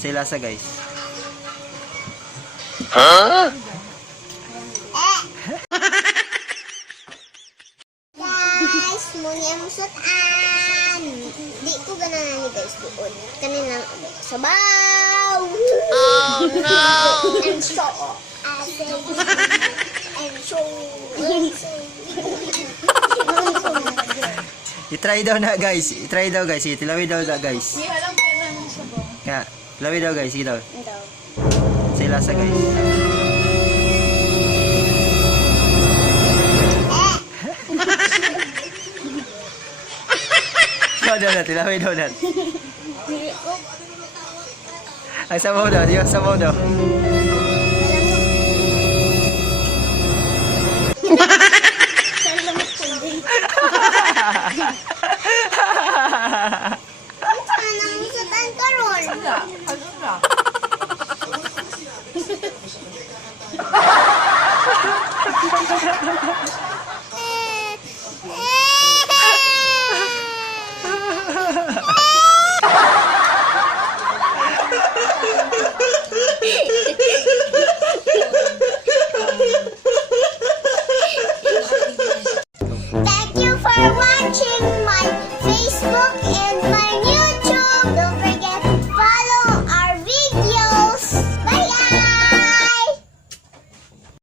Sa lasa guys. Guys, muna ang sutan. Di ko ganahan ni guys doon. Kanilang sabaw. Oh no! And so, I-try daw na guys. I-try daw guys. Tilawin daw na guys. Hindi alam ko na ng sabaw. Kaya, tilawin daw guys. Sige daw. Ito. Sa lasa guys. Tilawin daw na. Tilawin daw na. Ay, sabaw daw. Di ba sabaw daw? Anong sutan karon? Wala. Ano na? Thank you for watching my Facebook